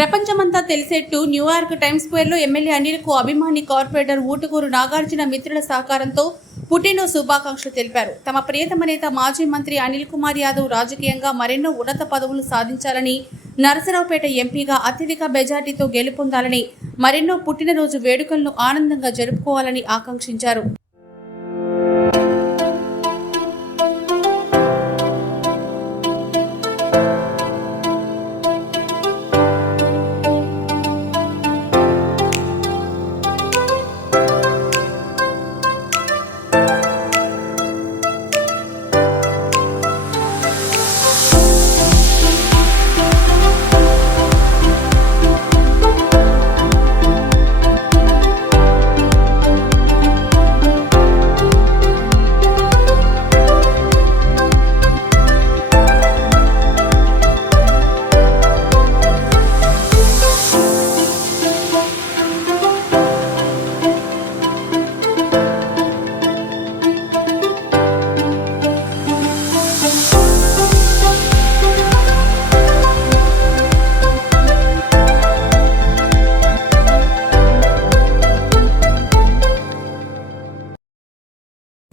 ప్రపంచమంతా తెలిసేట్టు New York Times స్క్వేర్లో ఎమ్మెల్యే అనిల్కు అభిమాని కార్పొరేటర్ ఊటుకూరు నాగార్జున మిత్రుల సహకారంతో పుట్టినో శుభాకాంక్షలు తెలిపారు. తమ ప్రియతమ నేత మాజీ మంత్రి అనిల్ కుమార్ యాదవ్ రాజకీయంగా మరెన్నో ఉన్నత పదవులు సాధించాలని నరసరావుపేట ఎంపీగా అత్యధిక మెజార్టీతో గెలుపొందాలని మరెన్నో పుట్టినరోజు వేడుకలను ఆనందంగా జరుపుకోవాలని ఆకాంక్షించారు.